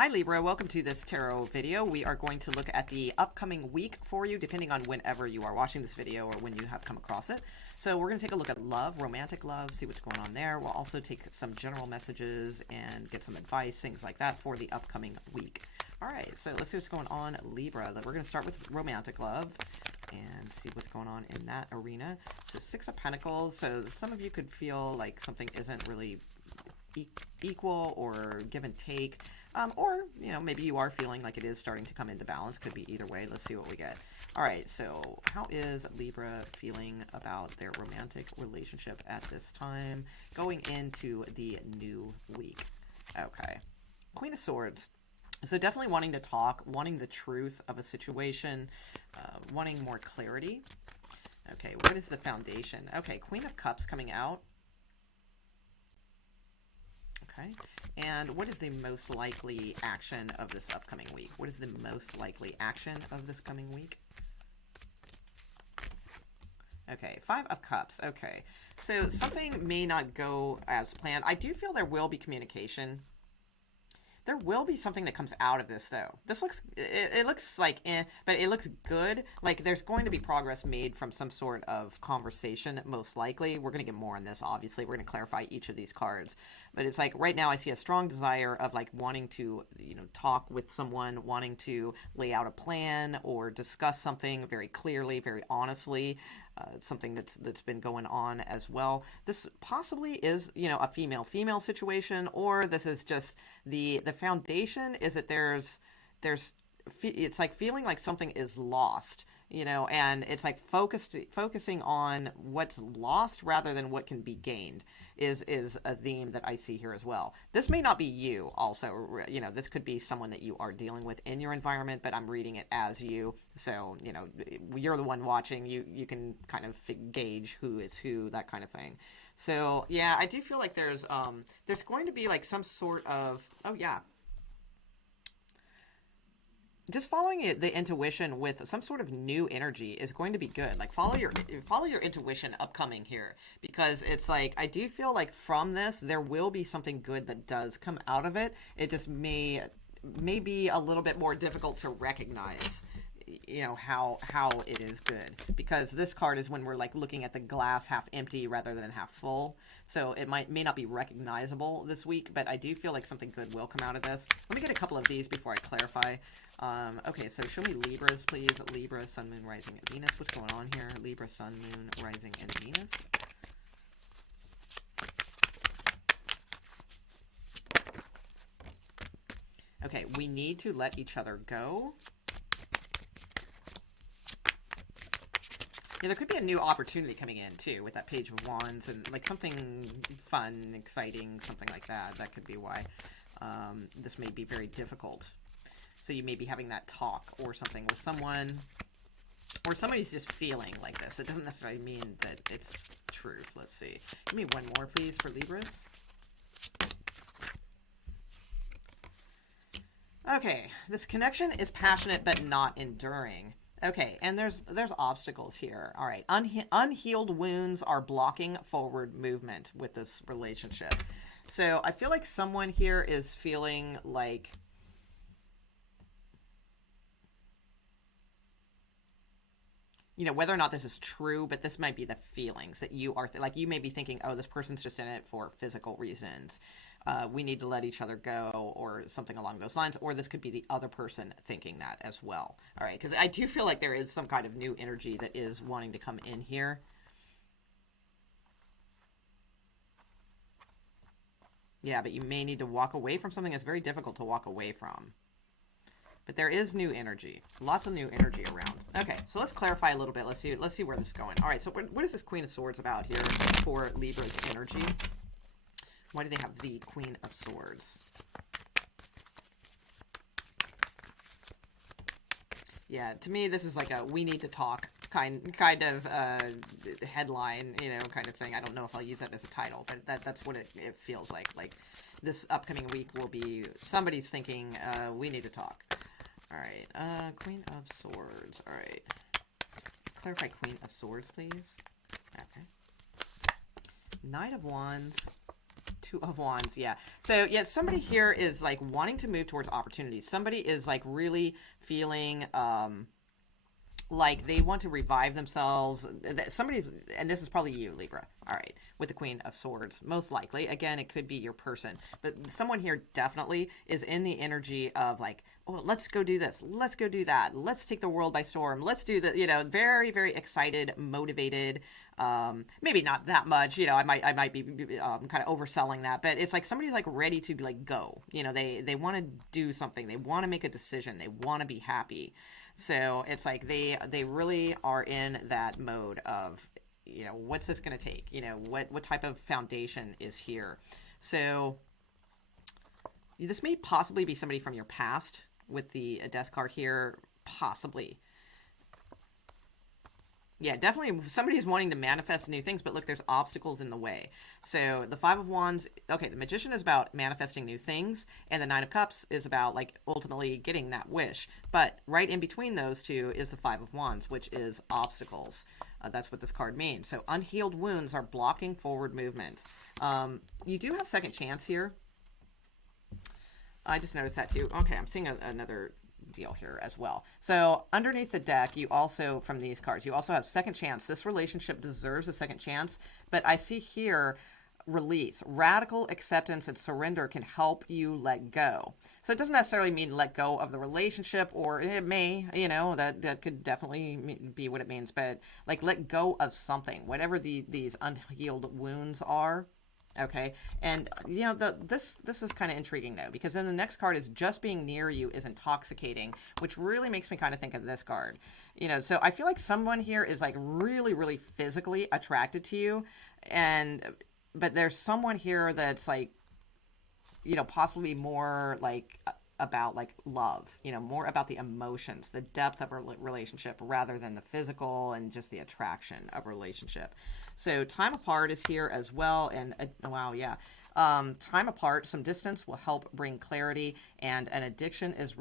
Hi Libra, welcome to this tarot video. We are going to look at the upcoming week for you, depending on whenever you are watching this video or when you have come across it. So we're going to take a look at love, romantic love, see what's going on there. We'll also take some general messages and get some advice, things like that for the upcoming week. All right, so let's see what's going on, Libra. We're going to start with romantic love and see what's going on in that arena. So Six of Pentacles. So some of you could feel like something isn't really equal or give and take. Or, you know, maybe you are feeling like it is starting to come into balance. Could be either way. Let's see what we get. All right, so how is Libra feeling about their romantic relationship at this time going into the new week? Okay, Queen of Swords. So definitely wanting to talk, wanting the truth of a situation, wanting more clarity. Okay, what is the foundation? Okay, Queen of Cups coming out. Okay, and what is the most likely action of this upcoming week? What is the most likely action of this coming week? Okay, Five of Cups. Okay, so something may not go as planned. I do feel there will be communication. There will be something that comes out of this, though. This looks, it looks like, but it looks good. Like there's going to be progress made from some sort of conversation, most likely. We're going to get more on this, obviously. We're going to clarify each of these cards. But it's like right now I see a strong desire of like wanting to, you know, talk with someone, wanting to lay out a plan or discuss something very clearly, very honestly. Something that's been going on as well. This possibly is, you know, a female-female situation, or this is just the foundation is that it's like feeling like something is lost, you know, and it's like focusing on what's lost rather than what can be gained is a theme that I see here as well. This may not be you also, you know, this could be someone that you are dealing with in your environment, but I'm reading it as you. So, you know, you're the one watching, you can kind of gauge who is who, that kind of thing. So, yeah, I do feel like there's going to be like some sort of, oh yeah, just following the intuition with some sort of new energy is going to be good. Like follow your intuition upcoming here, because it's like I do feel like from this there will be something good that does come out of it. It just may be a little bit more difficult to recognize, you know, how it is good, because this card is when we're like looking at the glass half empty rather than half full. So it may not be recognizable this week, but I do feel like something good will come out of this. Let me get a couple of these before I clarify. Okay, so show me Libras, please. Libra, Sun, Moon, Rising, and Venus. What's going on here? Libra, Sun, Moon, Rising, and Venus. Okay, we need to let each other go. Yeah, there could be a new opportunity coming in, too, with that Page of Wands, and, like, something fun, exciting, something like that. That could be why this may be very difficult. So you may be having that talk or something with someone, or somebody's just feeling like this. It doesn't necessarily mean that it's truth. Let's see. Give me one more, please, for Libras. Okay, this connection is passionate but not enduring. Okay, and there's obstacles here. All right, unhealed wounds are blocking forward movement with this relationship. So I feel like someone here is feeling like, you know, whether or not this is true, but this might be the feelings that you are, like you may be thinking, oh, this person's just in it for physical reasons. We need to let each other go, or something along those lines. Or this could be the other person thinking that as well. All right, because I do feel like there is some kind of new energy that is wanting to come in here. Yeah, but you may need to walk away from something that's very difficult to walk away from. But there is new energy. Lots of new energy around. Okay, so let's clarify a little bit. Let's see where this is going. All right, so what is this Queen of Swords about here for Libra's energy? Why do they have the Queen of Swords? Yeah, to me, this is like a we need to talk kind of headline, you know, kind of thing. I don't know if I'll use that as a title, but that's what it feels like. Like this upcoming week will be somebody's thinking, we need to talk. All right, Queen of Swords. All right. Clarify Queen of Swords, please. Okay. Knight of Wands. Two of Wands, yeah. So, yeah, somebody here is, like, wanting to move towards opportunities. Somebody is, like, really feeling, like they want to revive themselves. Somebody's, and this is probably you, Libra, all right, with the Queen of Swords, most likely. Again, it could be your person, but someone here definitely is in the energy of like, oh, let's go do this, let's go do that, let's take the world by storm, let's do the, very, very excited, motivated. Maybe not that much, I might be kind of overselling that, but it's like somebody's like ready to like go, they want to do something, they want to make a decision, they want to be happy. So it's like they really are in that mode of, what's this going to take? What type of foundation is here? So this may possibly be somebody from your past with the Death card here, possibly. Yeah, definitely somebody's wanting to manifest new things, but look, there's obstacles in the way. So the Five of Wands, okay, the Magician is about manifesting new things, and the Nine of Cups is about, like, ultimately getting that wish. But right in between those two is the Five of Wands, which is obstacles. That's what this card means. So unhealed wounds are blocking forward movement. You do have second chance here. I just noticed that too. Okay, I'm seeing another deal here as well. So underneath the deck, you also, from these cards, you also have second chance. This relationship deserves a second chance, but I see here release, radical acceptance and surrender can help you let go. So it doesn't necessarily mean let go of the relationship, or it may, that could definitely be what it means, but like let go of something, whatever these unhealed wounds are. Okay, and this is kind of intriguing though, because then the next card is just being near you is intoxicating, which really makes me kind of think of this card. So I feel like someone here is like really, really physically attracted to you, but there's someone here that's like, possibly more like about like love, more about the emotions, the depth of a relationship rather than the physical and just the attraction of a relationship. So time apart is here as well. And wow, yeah. Time apart, some distance will help bring clarity, and an addiction is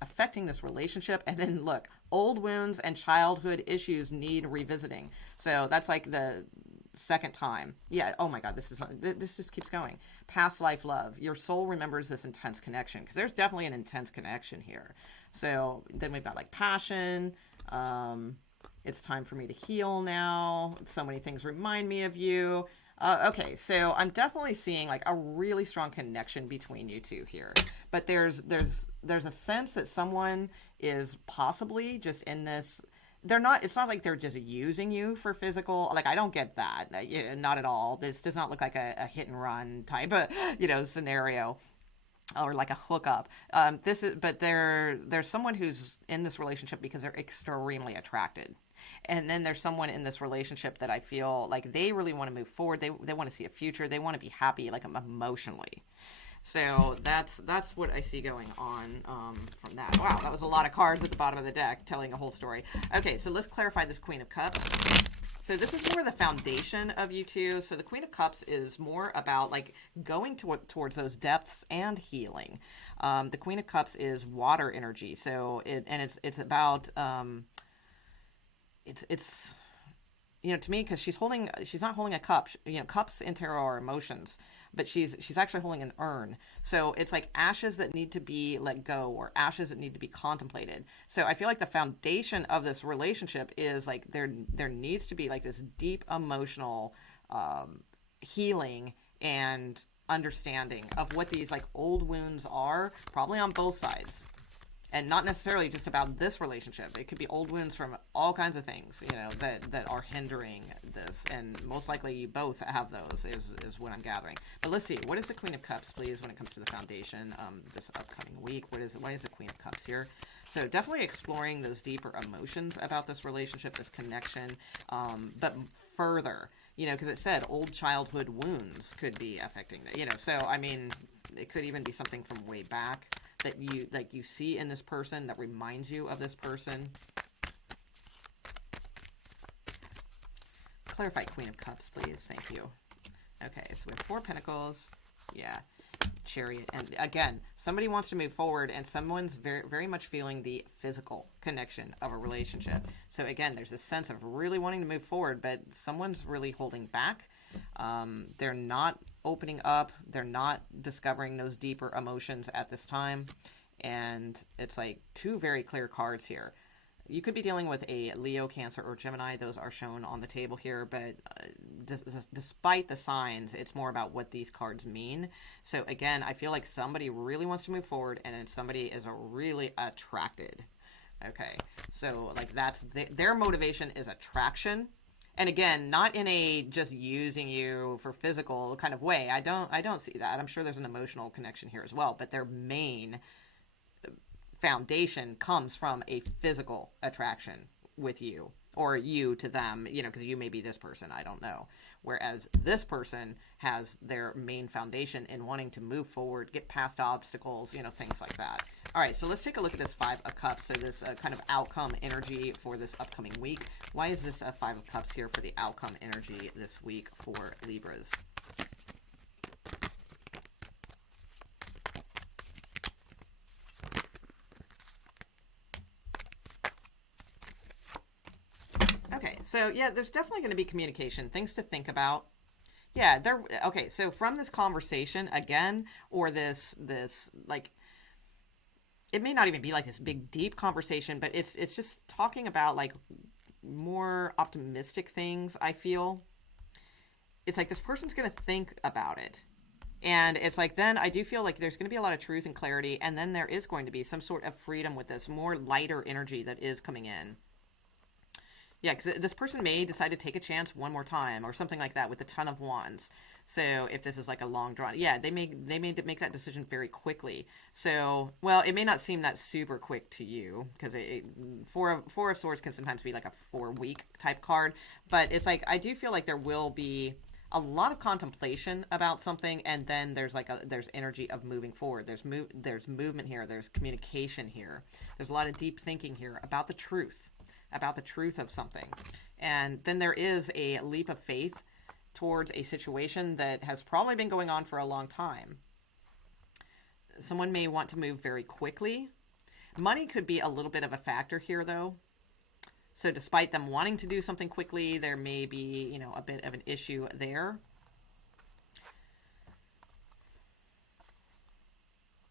affecting this relationship. And then look, old wounds and childhood issues need revisiting. So that's like the second time. Yeah. Oh my God. This just keeps going. Past life love. Your soul remembers this intense connection, because there's definitely an intense connection here. So then we've got like passion. It's time for me to heal now. So many things remind me of you. Okay, so I'm definitely seeing like a really strong connection between you two here. But there's a sense that someone is possibly just in this. It's not like they're just using you for physical, like I don't get that, not at all. This does not look like a hit and run type of, scenario, or like a hookup. But there's someone who's in this relationship because they're extremely attracted. And then there's someone in this relationship that I feel like they really want to move forward. They want to see a future. They want to be happy, like emotionally. So that's what I see going on from that. Wow, that was a lot of cards at the bottom of the deck telling a whole story. Okay, so let's clarify this Queen of Cups. So this is more the foundation of you two. So the Queen of Cups is more about like going towards those depths and healing. The Queen of Cups is water energy. So it's about it's to me, because she's not holding a cup. Cups in tarot are emotions, but she's actually holding an urn. So it's like ashes that need to be let go, or ashes that need to be contemplated. So I feel like the foundation of this relationship is like there needs to be like this deep emotional healing and understanding of what these like old wounds are, probably on both sides. And not necessarily just about this relationship. It could be old wounds from all kinds of things, that are hindering this. And most likely you both have those, is what I'm gathering. But let's see. What is the Queen of Cups, please, when it comes to the foundation this upcoming week? What is the Queen of Cups here? So definitely exploring those deeper emotions about this relationship, this connection, but further, because it said old childhood wounds could be affecting that, so, I mean, it could even be something from way back that you see in this person that reminds you of this person. Clarify Queen of Cups, please. Thank you. Okay, so we have 4 Pentacles. Yeah. Chariot. And again, somebody wants to move forward, and someone's very, very much feeling the physical connection of a relationship. So again, there's this sense of really wanting to move forward, but someone's really holding back. They're not opening up. They're not discovering those deeper emotions at this time. And it's like two very clear cards here. You could be dealing with a Leo, Cancer, or Gemini. Those are shown on the table here, but despite the signs, it's more about what these cards mean. So again, I feel like somebody really wants to move forward, and then somebody is really attracted. Okay, so like that's their motivation is attraction. And again, not in a just using you for physical kind of way. I don't see that. I'm sure there's an emotional connection here as well, but their main foundation comes from a physical attraction with you, or you to them, you know, because you may be this person, I don't know. Whereas this person has their main foundation in wanting to move forward, get past obstacles, you know, things like that. All right, so let's take a look at this Five of Cups. So this kind of outcome energy for this upcoming week. Why is this a Five of Cups here for the outcome energy this week for Libras? Okay, so yeah, there's definitely going to be communication, things to think about. Yeah, there. Okay, so from this conversation again, or this like, it may not even be like this big deep conversation, but it's just talking about like more optimistic things. I feel it's like this person's going to think about it. And it's like, then I do feel like there's going to be a lot of truth and clarity, and then there is going to be some sort of freedom with this more lighter energy that is coming in. Yeah, because this person may decide to take a chance one more time or something like that with the Ton of Wands. So if this is like a long drawn, yeah, they may make that decision very quickly. So, well, it may not seem that super quick to you because Four of Swords can sometimes be like a 4-week type card. But it's like, I do feel like there will be a lot of contemplation about something, and then there's like there's energy of moving forward. There's movement here. There's communication here. There's a lot of deep thinking here about the truth of something. And then there is a leap of faith towards a situation that has probably been going on for a long time. Someone may want to move very quickly. Money could be a little bit of a factor here, though. So despite them wanting to do something quickly, there may be, you know, a bit of an issue there.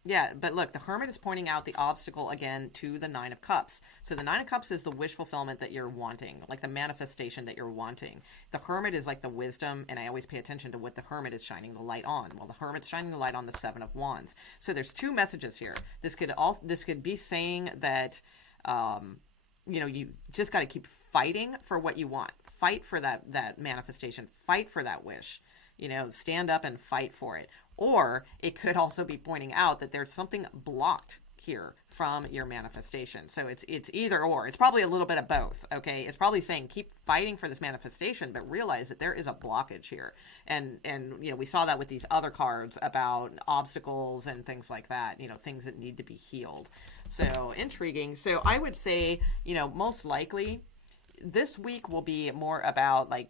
Yeah, but look, the Hermit is pointing out the obstacle again to the Nine of Cups. So the Nine of Cups is the wish fulfillment that you're wanting, like the manifestation that you're wanting. The Hermit is like the wisdom, and I always pay attention to what the Hermit is shining the light on. Well, the Hermit's shining the light on the Seven of Wands. So there's two messages here. This could be saying that, you know, you just got to keep fighting for what you want. Fight for that manifestation. Fight for that wish. You know, stand up and fight for it. Or it could also be pointing out that there's something blocked here from your manifestation. So it's either or. It's probably a little bit of both, okay? It's probably saying keep fighting for this manifestation, but realize that there is a blockage here. And you know, we saw that with these other cards about obstacles and things like that, you know, things that need to be healed. So intriguing. So I would say, you know, most likely this week will be more about like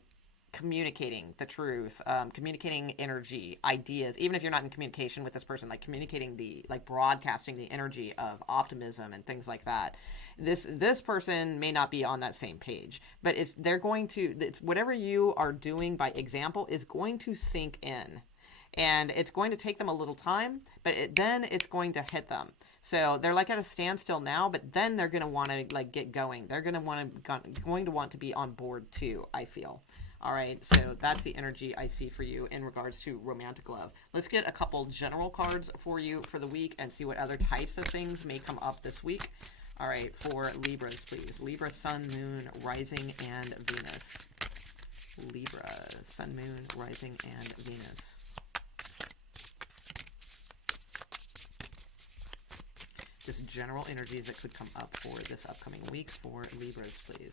communicating the truth, communicating energy, ideas, even if you're not in communication with this person, like communicating broadcasting the energy of optimism and things like that. This person may not be on that same page, but it's whatever you are doing by example is going to sink in. And it's going to take them a little time, but then it's going to hit them. So they're like at a standstill now, but then they're going to want to like get going. They're going to want to be on board too, I feel. All right, so that's the energy I see for you in regards to romantic love. Let's get a couple general cards for you for the week and see what other types of things may come up this week. All right, for Libras, please. Libra, Sun, Moon, Rising, and Venus. Libra, Sun, Moon, Rising, and Venus. Just general energies that could come up for this upcoming week for Libras, please.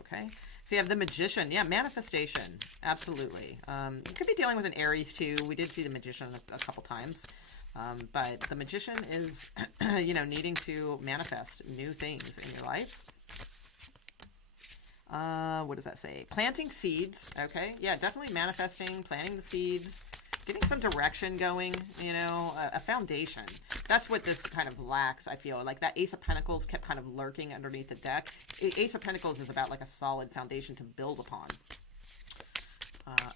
Okay, so you have the Magician. Yeah, manifestation. Absolutely. You could be dealing with an Aries too. We did see the Magician a couple times. But the Magician is, you know, needing to manifest new things in your life. What does that say? Planting seeds. Okay, yeah, definitely manifesting, planting the seeds. Getting some direction going, you know, a foundation. That's what this kind of lacks, I feel. Like that Ace of Pentacles kept kind of lurking underneath the deck. Ace of Pentacles is about like a solid foundation to build upon.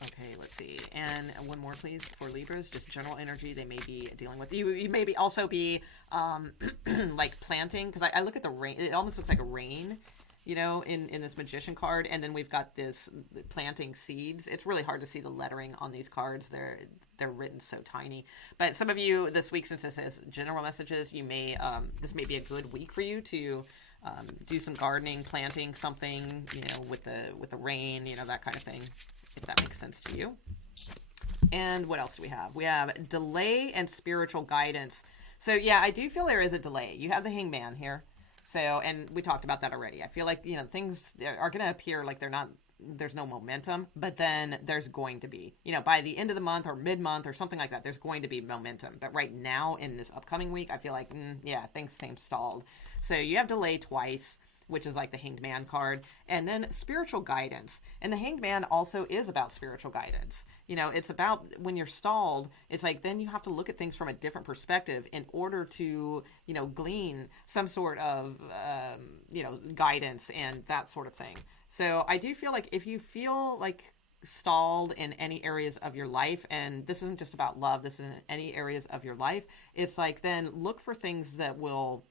Okay, let's see. And one more, please, for Libras. Just general energy they may be dealing with. You may be also be like planting, because I look at the rain. It almost looks like a rain, in this magician card. And then we've got this planting seeds. It's really hard to see the lettering on these cards. They're written so tiny. But some of you this week, since this is general messages, you may this may be a good week for you to do some gardening, planting something, with the rain, that kind of thing, if that makes sense to you. And what else do we have? We have delay and spiritual guidance. So yeah, I do feel there is a delay. You have the hangman here. So, and we talked about that already. I feel like, things are going to appear like there's no momentum, but then there's going to be, by the end of the month or mid-month or something like that, there's going to be momentum. But right now in this upcoming week, I feel like, things seem stalled. So you have delay twice, which is like the Hanged Man card, and then spiritual guidance. And the Hanged Man also is about spiritual guidance. It's about when you're stalled, it's like then you have to look at things from a different perspective in order to, glean some sort of, guidance and that sort of thing. So I do feel like if you feel like stalled in any areas of your life, and this isn't just about love, this is in any areas of your life, it's like then look for things that will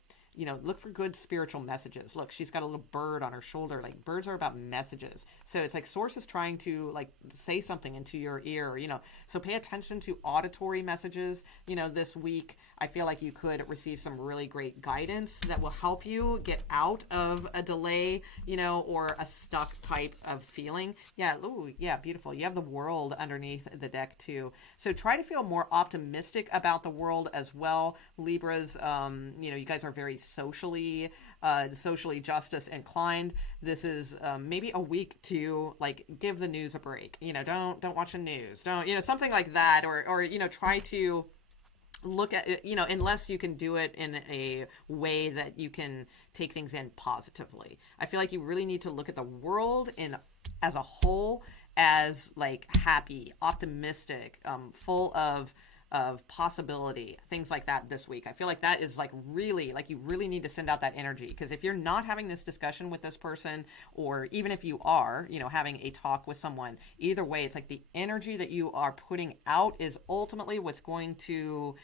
look for good spiritual messages. Look, she's got a little bird on her shoulder. Like, birds are about messages. So it's like Source is trying to like say something into your ear, so pay attention to auditory messages. This week, I feel like you could receive some really great guidance that will help you get out of a delay, or a stuck type of feeling. Yeah. Ooh, yeah. Beautiful. You have the World underneath the deck too. So try to feel more optimistic about the world as well. Libras, you guys are very socially justice inclined. This is maybe a week to like give the news a break. Don't watch the news. Don't something like that, or try to look at it, unless you can do it in a way that you can take things in positively. I feel like you really need to look at the world as a whole as like happy, optimistic, full of possibility, things like that this week. I feel like that is like really, like you really need to send out that energy, because if you're not having this discussion with this person, or even if you are, having a talk with someone, either way, it's like the energy that you are putting out is ultimately what's going to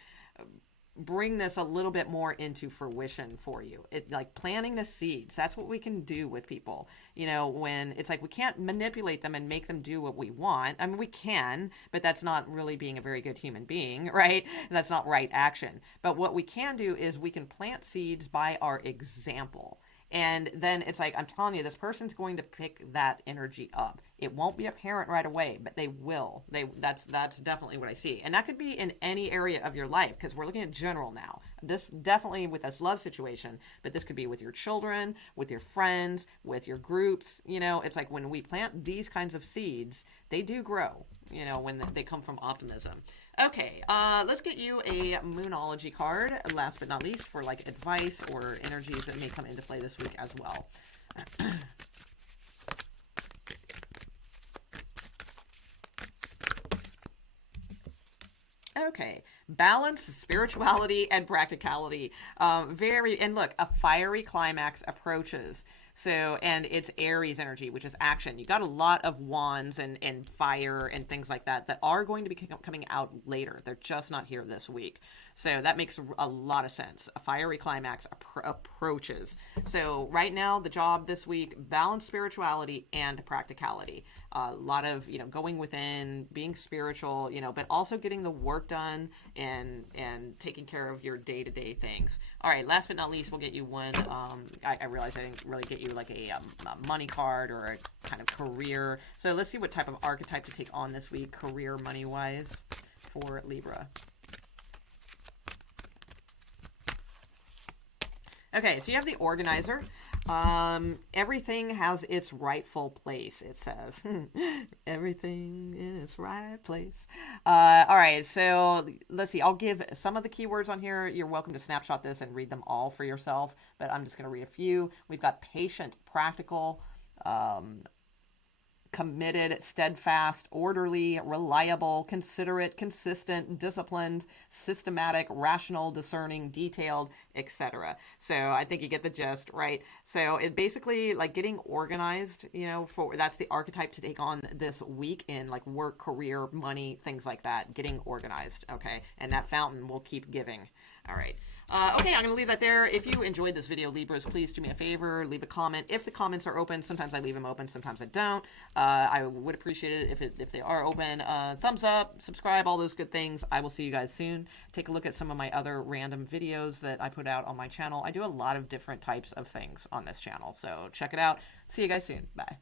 bring this a little bit more into fruition for you. It like planting the seeds. That's what we can do with people. When it's like we can't manipulate them and make them do what we want. I mean, we can, but that's not really being a very good human being, right? That's not right action. But what we can do is we can plant seeds by our example. And then it's like, I'm telling you, this person's going to pick that energy up. It won't be apparent right away, but they will. That's definitely what I see. And that could be in any area of your life, because we're looking at general now. This definitely with this love situation, but this could be with your children, with your friends, with your groups. It's like when we plant these kinds of seeds, they do grow, when they come from optimism. Okay, let's get you a Moonology card, last but not least, for like advice or energies that may come into play this week as well. Okay, balance, spirituality, and practicality. And look, a fiery climax approaches. So, and it's Aries energy, which is action. You got a lot of wands and fire and things like that are going to be coming out later. They're just not here this week. So that makes a lot of sense. A fiery climax approaches. So right now, the job this week, balance spirituality and practicality. A lot of, going within, being spiritual, but also getting the work done and taking care of your day-to-day things. All right, last but not least, we'll get you one. I realized I didn't really get you like a money card or a kind of career. So let's see what type of archetype to take on this week, career money-wise, for Libra. Okay, so you have the Organizer. Everything has its rightful place, it says. Everything in its right place. All right, so let's see. I'll give some of the keywords on here. You're welcome to snapshot this and read them all for yourself, but I'm just going to read a few. We've got patient, practical, committed, steadfast, orderly, reliable, considerate, consistent, disciplined, systematic, rational, discerning, detailed, etc. So I think you get the gist, right? So it basically like getting organized, for that's the archetype to take on this week in like work, career, money, things like that. Getting organized, okay? And that fountain will keep giving. All right. Okay, I'm going to leave that there. If you enjoyed this video, Libras, please do me a favor, leave a comment. If the comments are open, sometimes I leave them open, sometimes I don't. I would appreciate it if they are open. Thumbs up, subscribe, all those good things. I will see you guys soon. Take a look at some of my other random videos that I put out on my channel. I do a lot of different types of things on this channel, so check it out. See you guys soon. Bye.